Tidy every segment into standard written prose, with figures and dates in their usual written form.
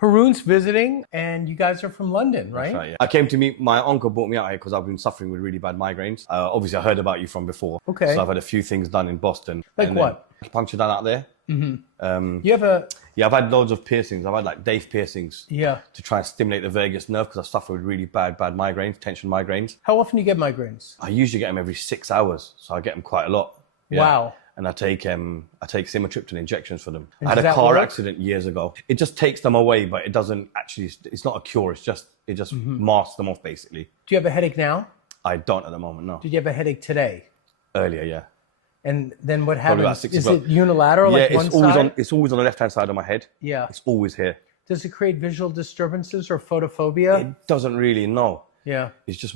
Haroun's visiting, and you guys are from London, right? That's right, yeah. I came to meet, my uncle brought me out here because I've been suffering with really bad migraines. Obviously, I heard about you from before. Okay. So I've had a few things done in Boston. Like what? Acupuncture done out there. Mm-hmm. You have a... Yeah, I've had loads of piercings. I've had like Dave piercings. Yeah. To try and stimulate the vagus nerve because I suffer with really bad migraines, tension migraines. How often do you get migraines? I usually get them every 6 hours, so I get them quite a lot. Yeah. Wow. And I take simotriptan injections for them. I had a car accident years ago. It just takes them away, but it doesn't actually, it's not a cure. It just masks them off basically. Do you have a headache now? I don't at the moment, no. Did you have a headache today? Earlier, yeah. And then what happens? Is it unilateral, like one side? It's always on the left-hand side of my head. Yeah. It's always here. Does it create visual disturbances or photophobia? It doesn't really, no. Yeah. It's just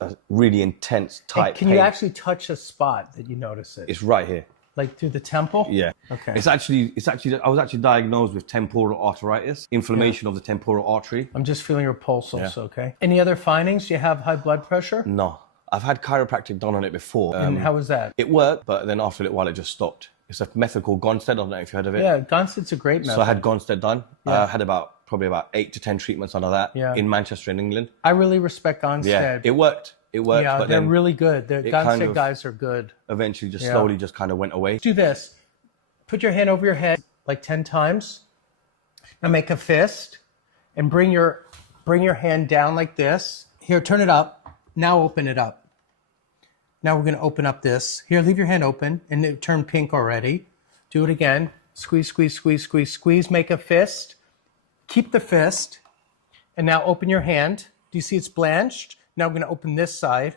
a really intense, tight pain. Can you actually touch a spot that you notice it? It's right here. Like through the temple? Yeah. Okay. I was actually diagnosed with temporal arteritis, inflammation of the temporal artery. I'm just feeling your pulse also, okay? Any other findings? Do you have high blood pressure? No. I've had chiropractic done on it before. And how was that? It worked, but then after a little while it just stopped. It's a method called Gonstead. I don't know if you heard of it. Yeah, Gonstead's a great method. So I had Gonstead done. I had probably about 8 to 10 treatments under that in Manchester in England. I really respect Gonstead. Yeah, it worked. It worked. Yeah, but they're really good. The Gonstead guys are good. Eventually just slowly just kind of went away. Do this. Put your hand over your head like 10 times. Now make a fist and bring your hand down like this. Here, turn it up. Now open it up. Now we're going to open up this. Here, leave your hand open, and it turned pink already. Do it again. Squeeze, squeeze, squeeze, squeeze, squeeze. Make a fist. Keep the fist. And now open your hand. Do you see it's blanched? Now we're going to open this side,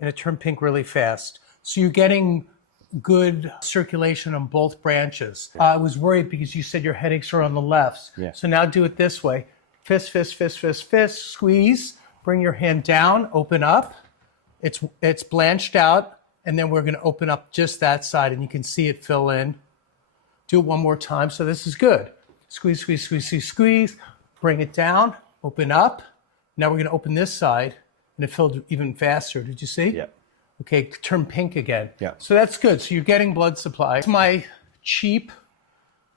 and it turned pink really fast. So you're getting good circulation on both branches. I was worried because you said your headaches are on the left. Yeah. So now do it this way. Fist, fist, fist, fist, fist. Squeeze. Bring your hand down. Open up. It's blanched out, and then we're going to open up just that side, and you can see it fill in. Do it one more time. So this is good. Squeeze, squeeze, squeeze, squeeze, squeeze. Bring it down. Open up. Now we're going to open this side, and it filled even faster. Did you see? Yeah. Okay, turn pink again. Yeah. So that's good. So you're getting blood supply. It's my cheap,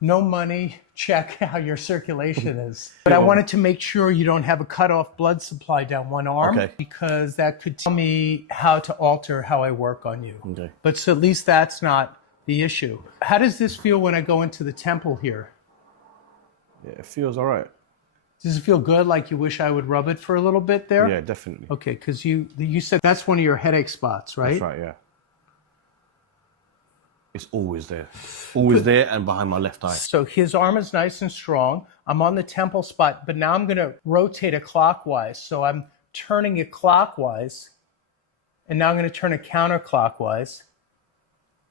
no money check how your circulation is. But I wanted to make sure you don't have a cut off blood supply down one arm because that could tell me how to alter how I work on you. Okay. But so at least that's not the issue. How does this feel when I go into the temple here? Yeah, it feels all right. Does it feel good, like you wish I would rub it for a little bit there? Yeah, definitely. Okay, because you said that's one of your headache spots, right? That's right, yeah. It's always there. Always there and behind my left eye. So his arm is nice and strong. I'm on the temple spot, but now I'm going to rotate it clockwise. So I'm turning it clockwise, and now I'm going to turn it counterclockwise,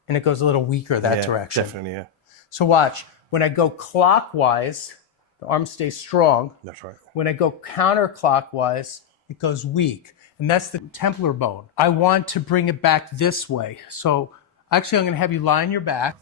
and it goes a little weaker that direction. Definitely, yeah. So watch. When I go clockwise, the arm stays strong. That's right. When I go counterclockwise, it goes weak. And that's the templar bone. I want to bring it back this way. So actually, I'm going to have you lie on your back.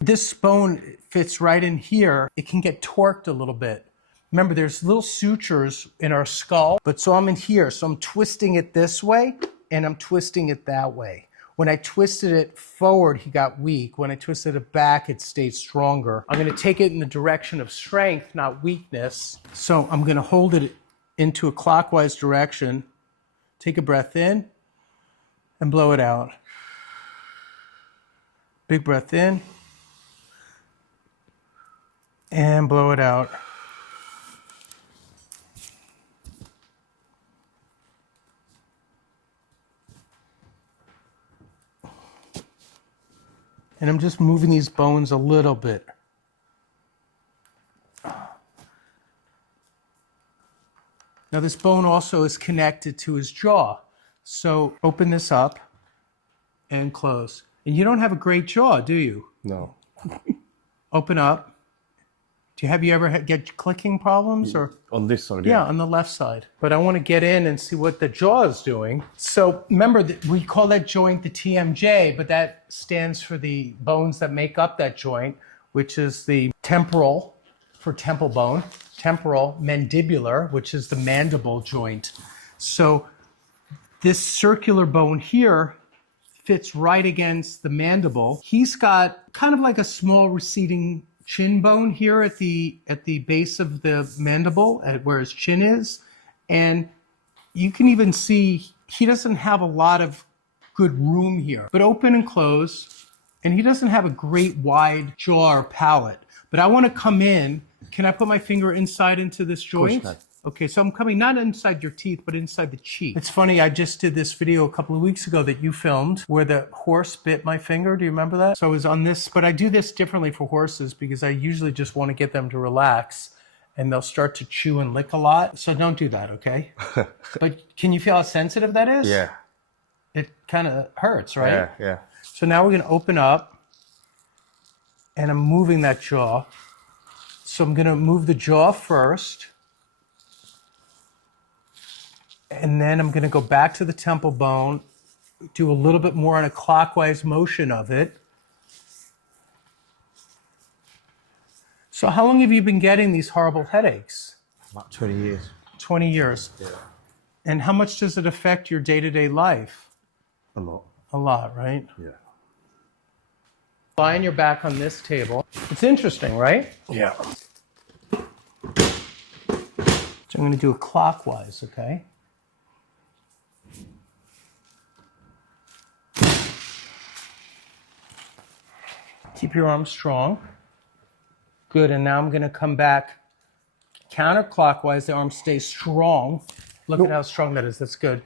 This bone fits right in here. It can get torqued a little bit. Remember, there's little sutures in our skull. But so I'm in here. So I'm twisting it this way, and I'm twisting it that way. When I twisted it forward, he got weak. When I twisted it back, it stayed stronger. I'm going to take it in the direction of strength, not weakness. So I'm going to hold it into a clockwise direction. Take a breath in and blow it out. Big breath in and blow it out. And I'm just moving these bones a little bit. Now this bone also is connected to his jaw. So open this up and close. And you don't have a great jaw, do you? No. Open up. Have you ever get clicking problems or? On this side, yeah. On the left side. But I want to get in and see what the jaw is doing. So remember that we call that joint the TMJ, but that stands for the bones that make up that joint, which is the temporal for temple bone, temporal mandibular, which is the mandible joint. So this circular bone here fits right against the mandible. He's got kind of like a small receding chin bone here at the base of the mandible, where his chin is. And you can even see he doesn't have a lot of good room here, but open and close. And he doesn't have a great wide jaw or palate. But I want to come in. Can I put my finger inside into this joint? Okay, so I'm coming not inside your teeth, but inside the cheek. It's funny, I just did this video a couple of weeks ago that you filmed where the horse bit my finger. Do you remember that? So I was on this, but I do this differently for horses because I usually just want to get them to relax and they'll start to chew and lick a lot. So don't do that, okay? But can you feel how sensitive that is? Yeah. It kind of hurts, right? Yeah, yeah. So now we're going to open up and I'm moving that jaw. So I'm going to move the jaw first. And then I'm going to go back to the temple bone, do a little bit more on a clockwise motion of it. So how long have you been getting these horrible headaches? About 20 years. 20 years. Yeah. And how much does it affect your day-to-day life? A lot. A lot, right? Yeah. Lie on your back on this table. It's interesting, right? Yeah. So I'm going to do it clockwise, okay? Keep your arms strong. Good, and now I'm going to come back counterclockwise. The arm stays strong. Look at how strong that is. That's good.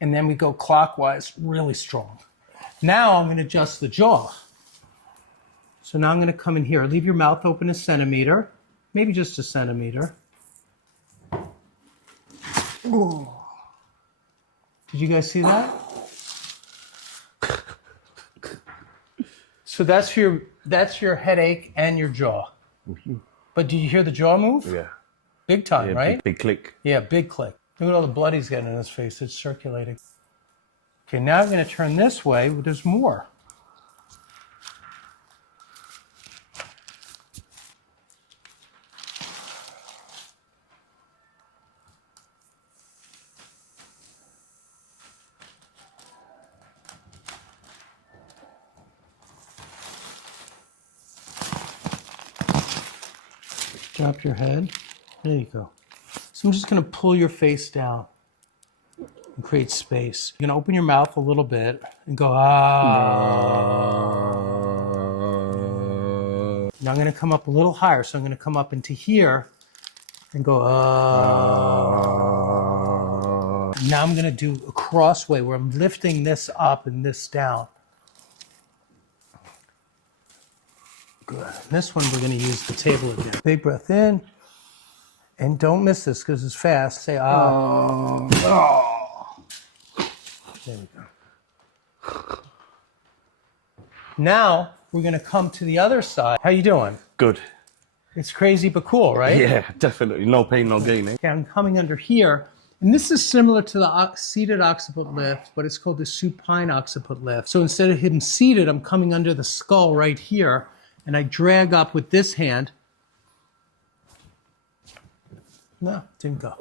And then we go clockwise, really strong. Now I'm going to adjust the jaw. So now I'm going to come in here. Leave your mouth open a centimeter, maybe just a centimeter. Ooh. Did you guys see that? So that's your headache and your jaw. But do you hear the jaw move? Yeah. Big time, Yeah, right? big click. Yeah, big click. Look at all the blood he's getting in his face. It's circulating. Okay, now I'm going to turn this way. There's more. Drop your head. There you go. So I'm just going to pull your face down and create space. You're going to open your mouth a little bit and go, ah. Now I'm going to come up a little higher. So I'm going to come up into here and go, ah. Now I'm going to do a crossway where I'm lifting this up and this down. Good. This one we're going to use the table again. Big breath in. And don't miss this because it's fast. Say, ah. Oh. There we go. Now we're going to come to the other side. How you doing? Good. It's crazy but cool, right? Yeah, definitely. No pain, no gain. Eh? Okay, I'm coming under here. And this is similar to the seated occiput lift, but it's called the supine occiput lift. So instead of him seated, I'm coming under the skull right here. And I drag up with this hand. No, didn't go.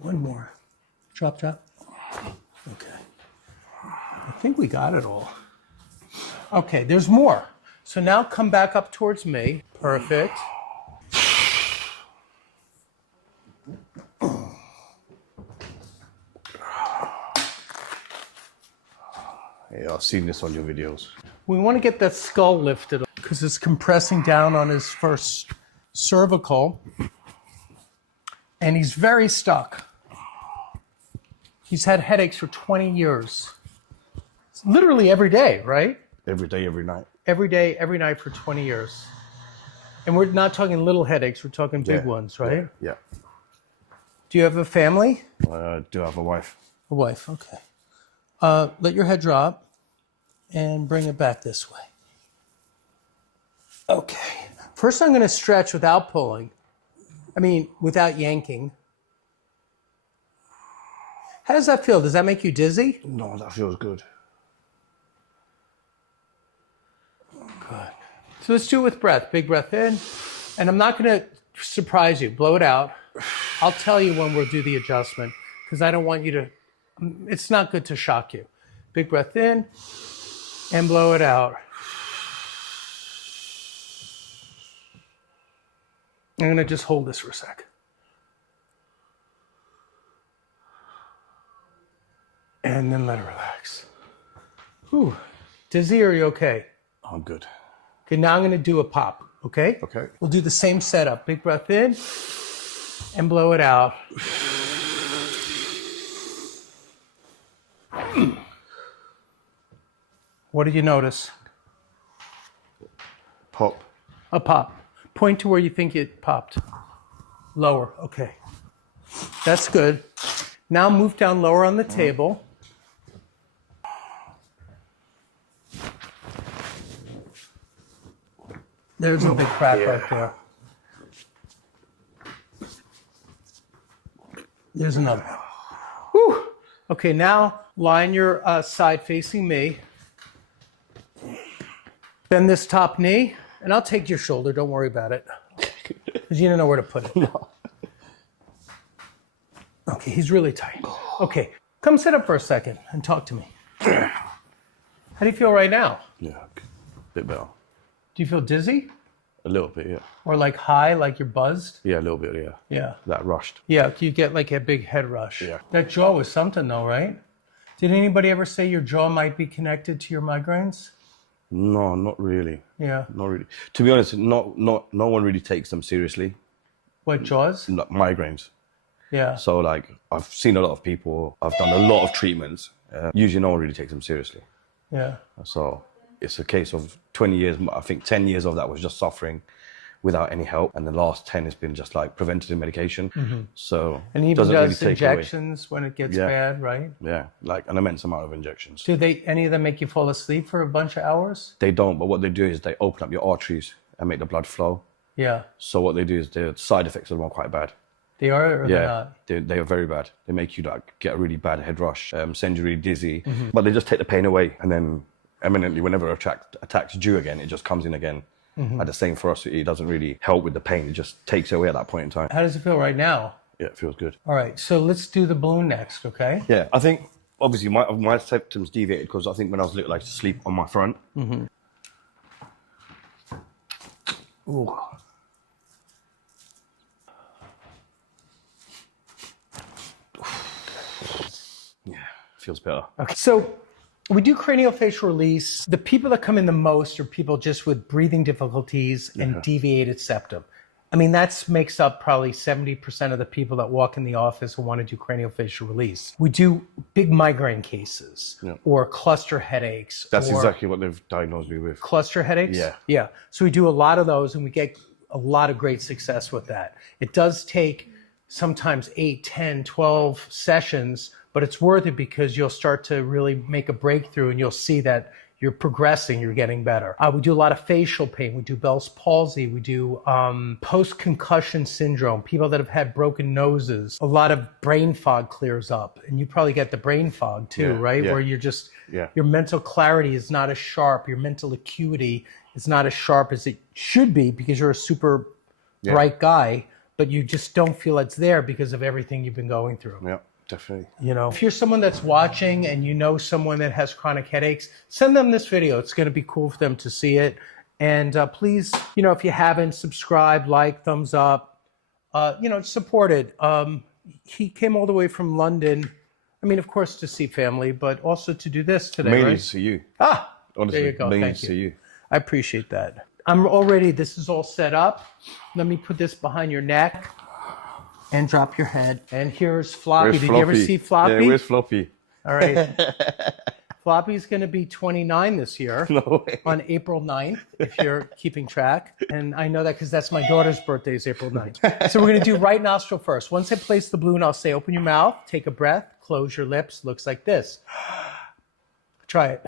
One more. Drop, drop. Okay. I think we got it all. Okay, there's more. So now come back up towards me. Perfect. Yeah, I've seen this on your videos. We want to get that skull lifted because it's compressing down on his first cervical. And he's very stuck. He's had headaches for 20 years. It's literally every day, right? Every day, every night. Every day, every night for 20 years. And we're not talking little headaches, we're talking big ones, right? Yeah. Do you have a family? I do have a wife. A wife, okay. Let your head drop and bring it back this way. Okay. First I'm going to stretch without pulling. Without yanking. How does that feel? Does that make you dizzy? No, that feels good. Good. So let's do it with breath. Big breath in. And I'm not going to surprise you. Blow it out. I'll tell you when we'll do the adjustment. because I don't want you to, it's not good to shock you. Big breath in and blow it out. I'm going to just hold this for a sec. And then let it relax. Whew. Dizzy, are you okay? I'm good. Okay, now I'm going to do a pop, okay? Okay. We'll do the same setup. Big breath in and blow it out. What did you notice? Pop. A pop. Point to where you think it popped. Lower, okay. That's good. Now move down lower on the table. There's a big crack right there. There's another. Whew. Okay, now lie on your side facing me. Bend this top knee, and I'll take your shoulder. Don't worry about it. Because you don't know where to put it. No. Okay, he's really tight. Okay, come sit up for a second and talk to me. How do you feel right now? Yeah, a bit better. Do you feel dizzy? A little bit, yeah. Or like high, like you're buzzed? Yeah, a little bit, yeah. Yeah. That rushed. Yeah, you get like a big head rush. Yeah. That jaw was something though, right? Did anybody ever say your jaw might be connected to your migraines? No, not really. Yeah. Not really. To be honest, no one really takes them seriously. What, jaws? Like migraines. Yeah. So like, I've seen a lot of people. I've done a lot of treatments. Usually, no one really takes them seriously. Yeah. So it's a case of 20 years. I think 10 years of that was just suffering without any help, and the last 10 has been just like preventative medication. So And he even doesn't does really take away. injections when it gets Yeah. bad, right? Yeah, like an immense amount of injections. Do any of them make you fall asleep for a bunch of hours? They don't, but what they do is they open up your arteries and make the blood flow. Yeah. So what they do is the side effects of them are quite bad. They are or they're not? They are very bad. They make you like get a really bad head rush, send you really dizzy. But they just take the pain away, and then eminently, whenever attack's due again, it just comes in again at the same ferocity. It doesn't really help with the pain. It just takes it away at that point in time. How does it feel right now? Yeah, it feels good. All right, so let's do the balloon next, okay? Yeah, I think obviously my symptoms deviated because I think when I was little, I used to sleep on my front. Ooh. Yeah, feels better. Okay, so we do cranial facial release. The people that come in the most are people just with breathing difficulties and deviated septum. I mean, that makes up probably 70% of the people that walk in the office who want to do cranial facial release. We do big migraine cases or cluster headaches. That's or exactly what they've diagnosed me with. cluster headaches? Yeah. Yeah. So we do a lot of those and we get a lot of great success with that. It does take sometimes 8, 10, 12 sessions, but it's worth it because you'll start to really make a breakthrough and you'll see that you're progressing, you're getting better. We do a lot of facial pain. We do Bell's palsy. We do post-concussion syndrome, people that have had broken noses. A lot of brain fog clears up. And you probably get the brain fog too, right? Yeah. Where you're just, your mental clarity is not as sharp. Your mental acuity is not as sharp as it should be because you're a super bright guy, but you just don't feel it's there because of everything you've been going through. Yeah. Definitely. You know, if you're someone that's watching and you know someone that has chronic headaches, send them this video. It's going to be cool for them to see it. And please, you know, if you haven't, subscribe, like, thumbs up, you know, support it. He came all the way from London. I mean, of course, to see family, but also to do this today. Mainly right? to see you. there Honestly, you go. mainly Thank to see you. I appreciate that. I'm already, this is all set up. Let me put this behind your neck. And drop your head. And here's Floppy. Where's Did Floppy? you ever see Floppy? Yeah, where's Floppy? All right. Floppy's going to be 29 this year. No way. On April 9th, if you're keeping track. And I know that because that's my daughter's birthday is April 9th. So we're going to do right nostril first. Once I place the balloon, I'll say open your mouth, take a breath, close your lips. Looks like this. Try it.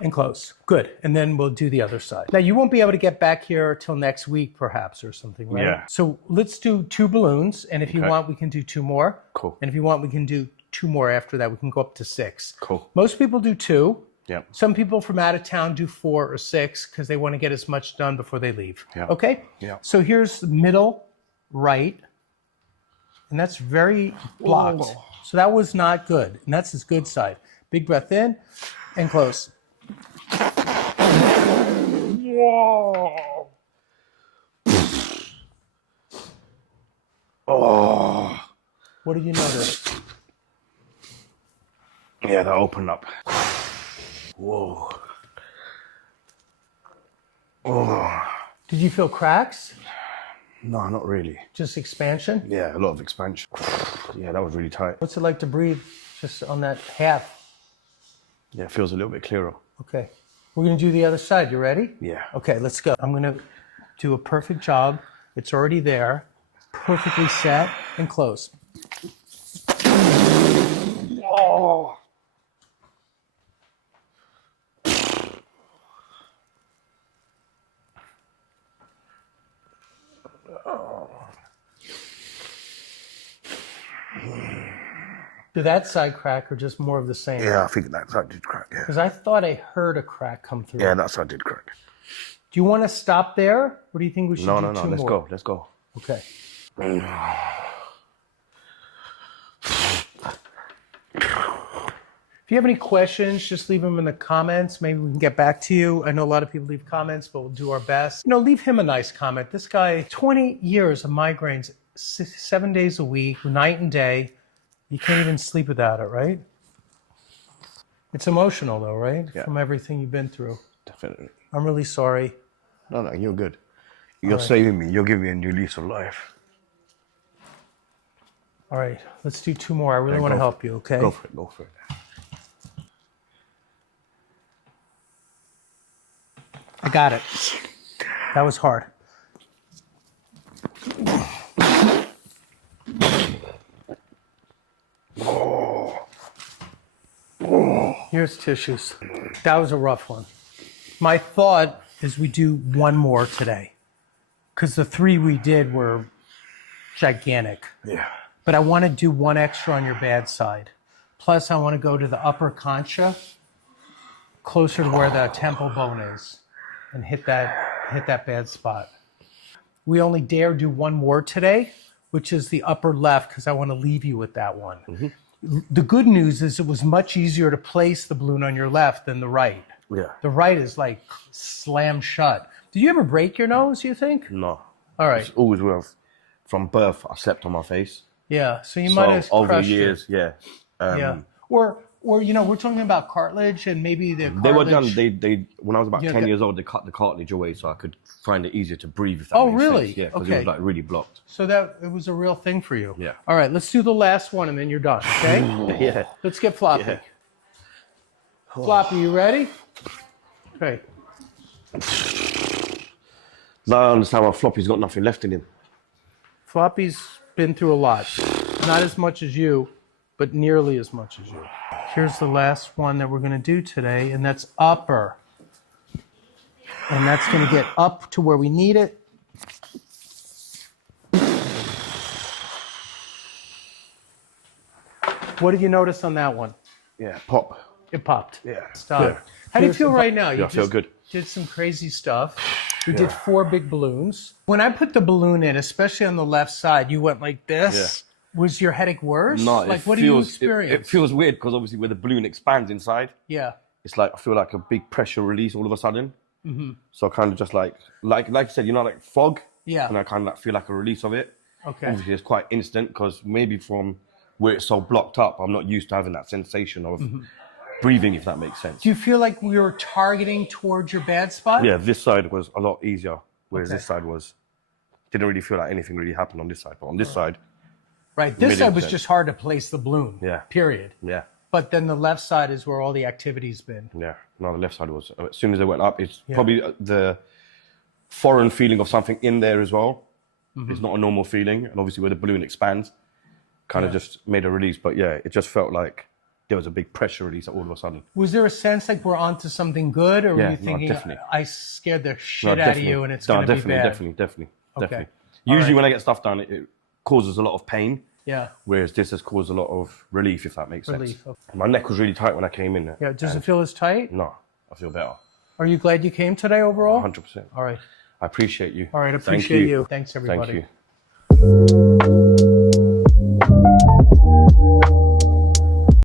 And close. Good. And then we'll do the other side. Now, you won't be able to get back here till next week, perhaps, or something, right? Yeah. So let's do 2 balloons. And if you want, we can do 2 more. Cool. And if you want, we can do 2 more after that. We can go up to 6. Cool. Most people do 2. Yeah. Some people from out of town do 4 or 6 because they want to get as much done before they leave. Yeah. Okay? Yeah. So here's the middle, right, and that's very blocked. Whoa. So that was not good, and that's his good side. Big breath in and close. Whoa. Oh. What did you notice? Yeah, that opened up. Whoa. Oh. Did you feel cracks? No, not really. Just expansion? Yeah, a lot of expansion. Yeah, that was really tight. What's it like to breathe just on that half? Yeah, it feels a little bit clearer. Okay. We're going to do the other side. You ready? Yeah. Okay, let's go. I'm going to do a perfect job. It's already there. Perfectly set and close. Oh. Did that side crack or just more of the same? Yeah, I think that side did crack, yeah. Because I thought I heard a crack come through. Yeah, that side did crack. Do you want to stop there? Or do you think we should do two more? No, let's go. Okay. If you have any questions, just leave them in the comments. Maybe we can get back to you. I know a lot of people leave comments, but we'll do our best. You know, leave him a nice comment. This guy, 20 years of migraines, 7 days a week, night and day. You can't even sleep without it, right? It's emotional though, right? Yeah. From everything you've been through. Definitely. I'm really sorry. No, you're good. You're saving me. You're giving me a new lease of life. All right, let's do two more. I really want to help you, okay? Go for it. I got it. That was hard. Here's tissues. That was a rough one. My thought is we do one more today because the 3 we did were gigantic. Yeah. But I want to do one extra on your bad side. Plus, I want to go to the upper concha, closer to where the temple bone is, and hit that bad spot. We only dare do one more today, which is the upper left, because I want to leave you with that one. Mm-hmm. The good news is it was much easier to place the balloon on your left than the right. Yeah. The right is like slammed shut. Did you ever break your nose, you think? No. All right. It's always well. From birth, I slept on my face. Yeah, so you might have over the crushed years, it. yeah. Yeah. Or you know, we're talking about cartilage and maybe the cartilage. They were done. They when I was about 10 okay. years old, they cut the cartilage away so I could find it easier to breathe. If that Oh, makes really? sense. Yeah, because Okay. it was like really blocked. So that it was a real thing for you. Yeah. All right, let's do the last one and then you're done. Okay. Yeah. Let's get Floppy. Yeah. Floppy, you ready? Okay. Now I understand why Floppy's got nothing left in him. Floppy's been through a lot. Not as much as you, but nearly as much as you. Here's the last one that we're going to do today, and that's upper. And that's going to get up to where we need it. What did you notice on that one? Yeah, pop. It popped. Yeah. Stop. Yeah. How do you feel right now? You Yeah, I feel just good. did some crazy stuff. We did 4 big balloons. When I put the balloon in, especially on the left side, you went like this. Was your headache worse? No, like, it what feels, do you experience? It feels weird because obviously where the balloon expands inside, Yeah. it's like I feel like a big pressure release all of a sudden. Mm-hmm. So I kind of just like you said, you know, like fog. Yeah. And I kind of like feel like a release of it. Okay. Obviously, it's quite instant because maybe from where it's so blocked up, I'm not used to having that sensation of breathing, if that makes sense. Do you feel like we were targeting towards your bad spot? Yeah, this side was a lot easier, whereas Okay. this side didn't really feel like anything really happened on this side. But on this side, Right. This side was sense. just hard to place the balloon. Yeah. Period. yeah. But then the left side is where all the activity's been. Yeah, no, the left side was. As soon as they went up, it's probably the foreign feeling of something in there as well. It's not a normal feeling, and obviously where the balloon expands, kind of just made a release. But yeah, it just felt like there was a big pressure release all of a sudden. Was there a sense like we're onto something good, or were Yeah, you no, thinking definitely. I scared the shit out of you and it's going to be bad? Definitely. Okay. Usually right. when I get stuff done, it causes a lot of pain. Yeah. Whereas this has caused a lot of relief, if that makes Relief. sense. Okay. My neck was really tight when I came in. Yeah. Does it feel as tight? No, I feel better. Are you glad you came today overall? 100%. All right. I appreciate you. All right. Thank Appreciate you. Thanks, everybody. Thank you.